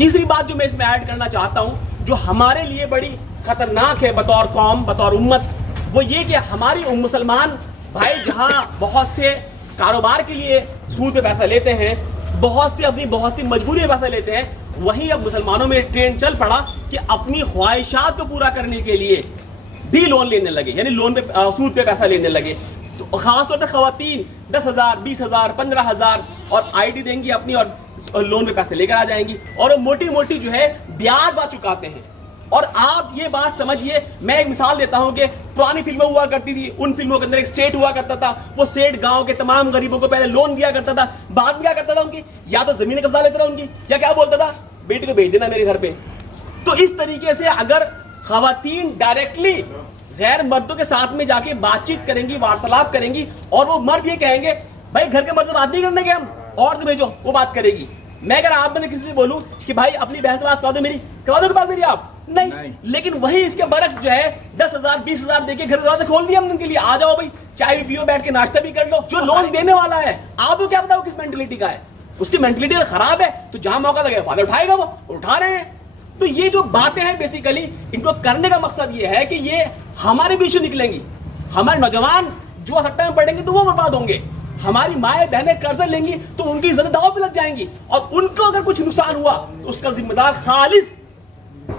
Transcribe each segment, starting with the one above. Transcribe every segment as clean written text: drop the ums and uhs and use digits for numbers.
تیسری بات جو میں اس میں ایڈ کرنا چاہتا ہوں, جو ہمارے لیے بڑی خطرناک ہے بطور قوم, بطور امت, وہ یہ کہ ہماری مسلمان بھائی جہاں بہت سے کاروبار کے لیے سود پہ پیسہ لیتے ہیں, بہت سی مجبوری پیسہ لیتے ہیں, وہیں اب مسلمانوں میں ٹرینڈ چل پڑا کہ اپنی خواہشات کو پورا کرنے کے لیے بھی لون لینے لگے, یعنی لون پہ سود پہ پیسہ لینے لگے. تو خاص طور پہ خواتین 10,000 20,000 15,000 اور آئی ڈی دیں گی اپنی اور لون پہ پیسے لے کر آ جائیں گی, اور وہ موٹی موٹی جو ہے بیاج بات چکاتے ہیں. اور آپ یہ بات سمجھیے, میں ایک مثال دیتا ہوں کہ پرانی فلمیں ہوا کرتی تھی, ان فلموں کے اندر ایک سیٹ ہوا کرتا تھا, وہ سیٹ گاؤں کے تمام غریبوں کو پہلے لون دیا کرتا تھا, بعد میں کیا کرتا تھا ان کی یا تو زمینیں قبضہ لیتا تھا ان کی, یا کیا بولتا تھا بیٹی کو بھیج دینا میرے گھر پہ. تو اس طریقے سے اگر خواتین ڈائریکٹلی غیر مردوں کے ساتھ میں جا کے بات چیت کریں گی, وارتالاب کریں گی, اور وہ مرد یہ کہیں گے بھائی گھر کے مرد سے بات نہیں کرنے کے, ہم عورت بھیجو, وہ بات کرے گی. میں اگر آپ میں کسی سے بولوں کہ بھائی اپنی بہن سے بات کرا دو, میری کروا دو بات میری, آپ نہیں. لیکن وہی اس کے برعکس جو ہے 10,000 20,000 دے کے گھر دروازے کھول دیا ہم نے ان کے لیے, آ جاؤ بھائی چائے بھی پیو, بیٹھ کے ناشتہ بھی کر لو. جو لون دینے والا ہے آپ کو کیا بتاؤ کس مینٹلٹی کا ہے, اس کی مینٹلٹی خراب ہے, تو جہاں موقع لگے فائدہ اٹھائے گا, وہ اٹھا رہے ہیں. تو یہ جو باتیں ہیں بیسیکلی ان کو کرنے کا مقصد یہ ہے کہ یہ ہمارے بیچ نکلیں گی. ہمارے نوجوان جو سٹے میں پڑیں گے تو وہ برباد ہوں گے, ہماری مائیں بہنیں قرض لیں گی تو ان کی عزت داؤ پہ لگ جائیں گی, اور ان کو اگر کچھ نقصان ہوا تو اس کا ذمہ دار خالص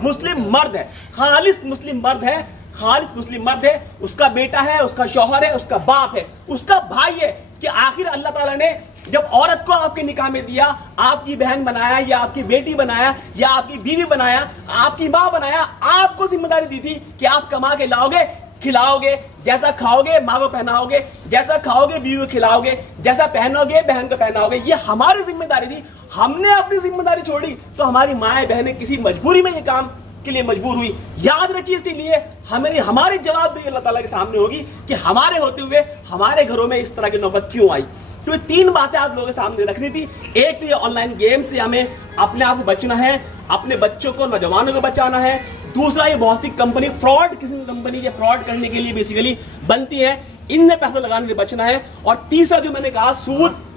مسلم مرد ہے, خالص مسلم مرد ہے, خالص مسلم مرد ہے. اس کا بیٹا ہے, اس کا شوہر ہے, اس کا باپ ہے, اس کا بھائی ہے. کہ آخر اللہ تعالیٰ نے جب عورت کو آپ کے نکاح میں دیا, آپ کی بہن بنایا یا آپ کی بیٹی بنایا یا آپ کی بیوی بنایا, آپ کی ماں بنایا, آپ کو ذمہ داری دی تھی کہ آپ کما کے لاؤ گے, کھلاؤ گے, جیسا کھاؤ گے ماں کو پہناؤ گے, جیسا کھاؤ گے بیوی کو کھلاؤ گے, جیسا پہنو گے بہن کو پہناؤ گے. یہ ہماری ذمہ داری تھی. ہم نے اپنی ذمہ داری چھوڑی تو ہماری مائیں بہنیں کسی مجبوری میں یہ کام کے لیے مجبور ہوئی. یاد رکھیے اس کے لیے ہماری جواب دہی اللہ تعالیٰ کے سامنے ہوگی کہ ہمارے ہوتے ہوئے ہمارے گھروں میں اس طرح کی نوبت کیوں آئی. تو یہ 3 باتیں آپ لوگوں کے سامنے رکھنی تھی. ایک تو یہ آن لائن گیم سے ہمیں اپنے آپ کو بچنا ہے, اپنے بچوں کو, نوجوانوں کو بچانا ہے. دوسرا یہ بہت سی کمپنی فراڈ, کسی کمپنی کے فراڈ کرنے کے لیے بیسیکلی بنتی ہے, ان میں پیسہ لگانے سے بچنا ہے. اور تیسرا جو میں نے کہا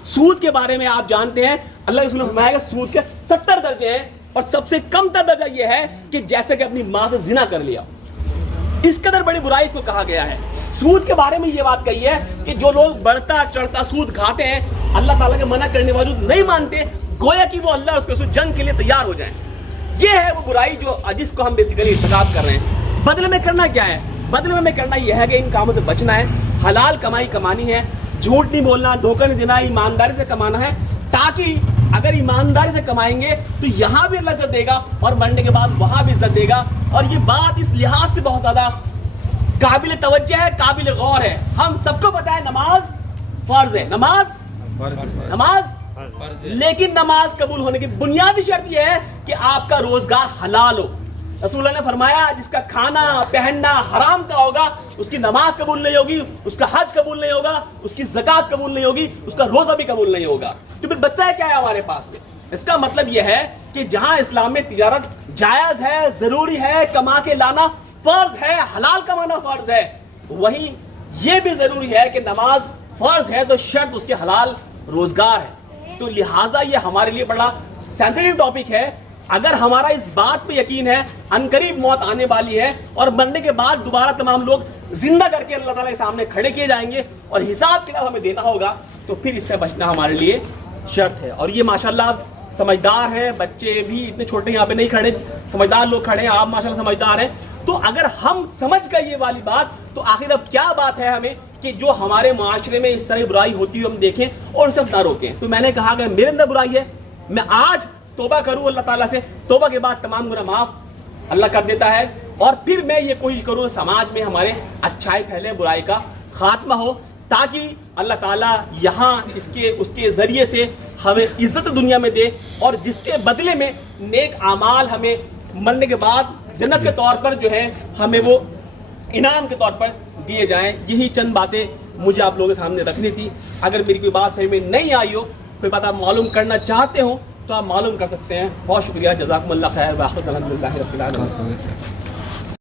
سود کے بارے میں آپ جانتے ہیں اللہ کے رسول نے فرمایا کہ سود کے 70 درجے ہیں, اور سب سے کم تر درجہ یہ ہے کہ جیسے کہ اپنی ماں سے زنا کر لیا. اس قدر بڑی برائی اس کو کہا گیا ہے. سود کے بارے میں یہ بات کہی ہے کہ جو لوگ بڑھتا چڑھتا سود کھاتے ہیں, اللہ تعالیٰ کے منع کرنے باوجود نہیں مانتے, گویا کہ وہ اللہ اور اس کے جنگ کے لیے تیار ہو جائیں. یہ ہے وہ برائی جس کو ہم بیسیکلی ارتکاب کر رہے ہیں. بدلے میں کرنا کیا ہے؟ بدلے میں ہمیں کرنا یہ ہے کہ ان کاموں سے بچنا ہے, حلال کمائی کمانی ہے, جھوٹ نہیں بولنا, دھوکہ نہیں دینا, ایمانداری سے کمانا ہے, تاکہ اگر ایمانداری سے کمائیں گے تو یہاں بھی اللہ عزت دے گا اور مرنے کے بعد وہاں بھی عزت دے گا. اور یہ بات اس لحاظ سے بہت زیادہ قابل توجہ ہے, قابل غور ہے. ہم سب کو پتا ہے نماز فرض ہے, نماز لیکن نماز قبول ہونے کی بنیادی شرط یہ ہے کہ آپ کا روزگار حلال ہو. رسول اللہ نے فرمایا جس کا کھانا پہننا حرام کا ہوگا اس کی نماز قبول نہیں ہوگی, اس کا حج قبول نہیں ہوگا, اس کی زکوٰۃ قبول نہیں ہوگی, اس کا روزہ بھی قبول نہیں ہوگا. تو پھر بچتا ہے کیا ہے ہمارے پاس میں؟ اس کا مطلب یہ ہے کہ جہاں اسلام میں تجارت جائز ہے, ضروری ہے, کما کے لانا فرض ہے, حلال کمانا فرض ہے, وہیں یہ بھی ضروری ہے کہ نماز فرض ہے تو شرط اس کے حلال روزگار ہے. تو لہٰذا یہ ہمارے لیے بڑا سینسٹیو ٹاپک ہے. اگر ہمارا اس بات پہ یقین ہے عنقریب موت آنے والی ہے اور مرنے کے بعد دوبارہ تمام لوگ زندہ کر کے اللہ تعالیٰ کے سامنے کھڑے کیے جائیں گے اور حساب کتاب ہمیں دینا ہوگا, تو پھر اس سے بچنا ہمارے لیے شرط ہے. اور یہ ماشاءاللہ سمجھدار ہیں, بچے بھی اتنے چھوٹے یہاں پہ نہیں کھڑے, سمجھدار لوگ کھڑے ہیں, آپ ماشاءاللہ سمجھدار ہیں. تو اگر ہم سمجھ گئے یہ والی بات تو آخر اب کیا بات ہے ہمیں کہ جو ہمارے معاشرے میں اس طرح برائی ہوتی ہوئی ہم دیکھیں اور اسے نہ روکیں. تو میں نے کہا کہ میرے اندر برائی ہے, میں آج توبہ کروں اللہ تعالیٰ سے, توبہ کے بعد تمام گناہ معاف اللہ کر دیتا ہے, اور پھر میں یہ کوشش کروں سماج میں ہمارے اچھائی پھیلے, برائی کا خاتمہ ہو, تاکہ اللہ تعالیٰ یہاں اس کے ذریعے سے ہمیں عزت دنیا میں دے, اور جس کے بدلے میں نیک اعمال ہمیں مرنے کے بعد جنت کے طور پر جو ہے ہمیں وہ انعام کے طور پر دیے جائیں. یہی چند باتیں مجھے آپ لوگوں کے سامنے رکھنی تھی. اگر میری کوئی بات سمجھ میں نہیں آئی ہو, کوئی بات آپ معلوم کرنا چاہتے ہوں تو آپ معلوم کر سکتے ہیں. بہت شکریہ, جزاکم اللہ خیر, الحمد للہ رب العالمین.